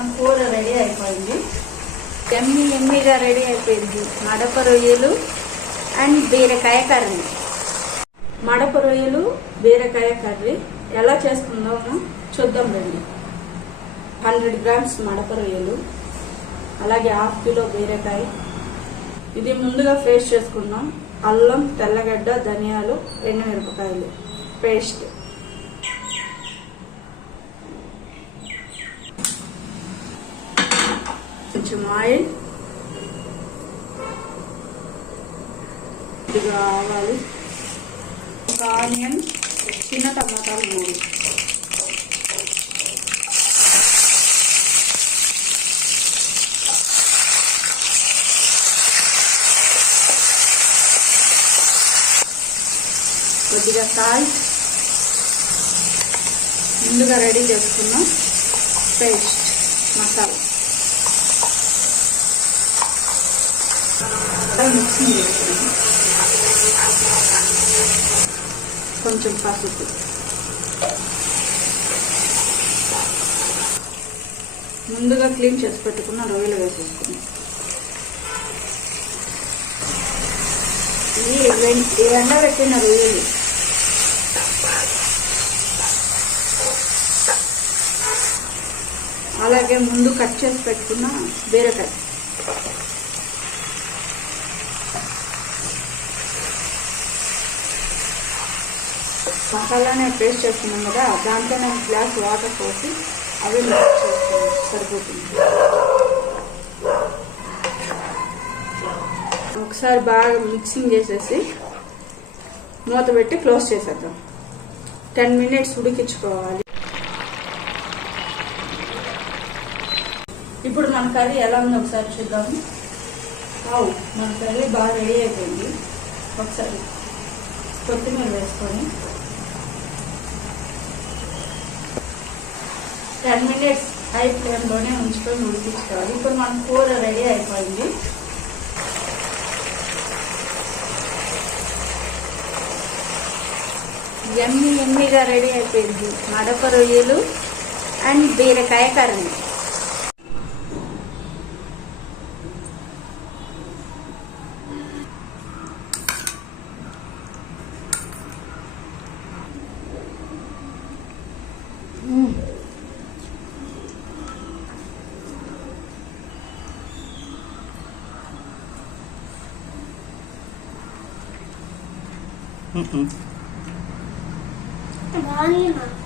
మన కూర రెడీ అయిపోయింది. ఎమ్మీగా రెడీ అయిపోయింది. మడప రొయ్యలు అండ్ బీరకాయ కర్రీ. మడప రొయ్యలు బీరకాయ కర్రీ ఎలా చేసుకుందామో చూద్దాం రండి. 100 గ్రామ్స్ మడప రొయ్యలు, అలాగే 1/2 కిలో బీరకాయ. ఇది ముందుగా పేస్ట్ చేసుకుందాం. అల్లం, తెల్లగడ్డ, ధనియాలు, ఎండుమిరపకాయలు పేస్ట్. కొంచెం ఆయిల్, కొద్దిగా ఆవాలు, ఒక ఆనియన్, చిన్న టమాటాలు 3. కొద్దిగా సాల్ట్, ముందుగా రెడీ చేసుకున్నాం పేస్ట్ మసాలా మిక్సింగ్ చేసుకున్నాం. కొంచెం పసుపు, ముందుగా క్లీన్ చేసి పెట్టుకున్న రొయ్యలు వేసేసుకున్నాం. ఈ ఎండబెట్టిన రొయ్యలు అలాగే ముందు కట్ చేసి పెట్టుకున్న బీరకాయ, మసాలానే పేస్ట్ చేసుకున్నాం కదా, దాంట్లో నేను గ్లాస్ వాటర్ పోసి అవి మిక్స్ చేసుకున్నాం. సరిపోతుంది. ఒకసారి బాగా మిక్సింగ్ చేసేసి మూత పెట్టి క్లోజ్ చేసేద్దాం. 10 మినిట్స్ ఉడికించుకోవాలి. ఇప్పుడు మన కర్రీ ఎలా ఉందో ఒకసారి చూద్దాము. మన కర్రీ బాగా రెడీ అయిపోయింది. ఒకసారి కొత్తిమీర వేసుకొని 10 మినిట్స్ హై ఫ్లేమ్లోనే ఉంచుకొని ఉడికించుకోవాలి. ఇప్పుడు మన కూర రెడీ అయిపోయింది. ఎమ్మీగా రెడీ అయిపోయింది మడప రొయ్యలు అండ్ బీరకాయ కర్రీ. బాగుంది.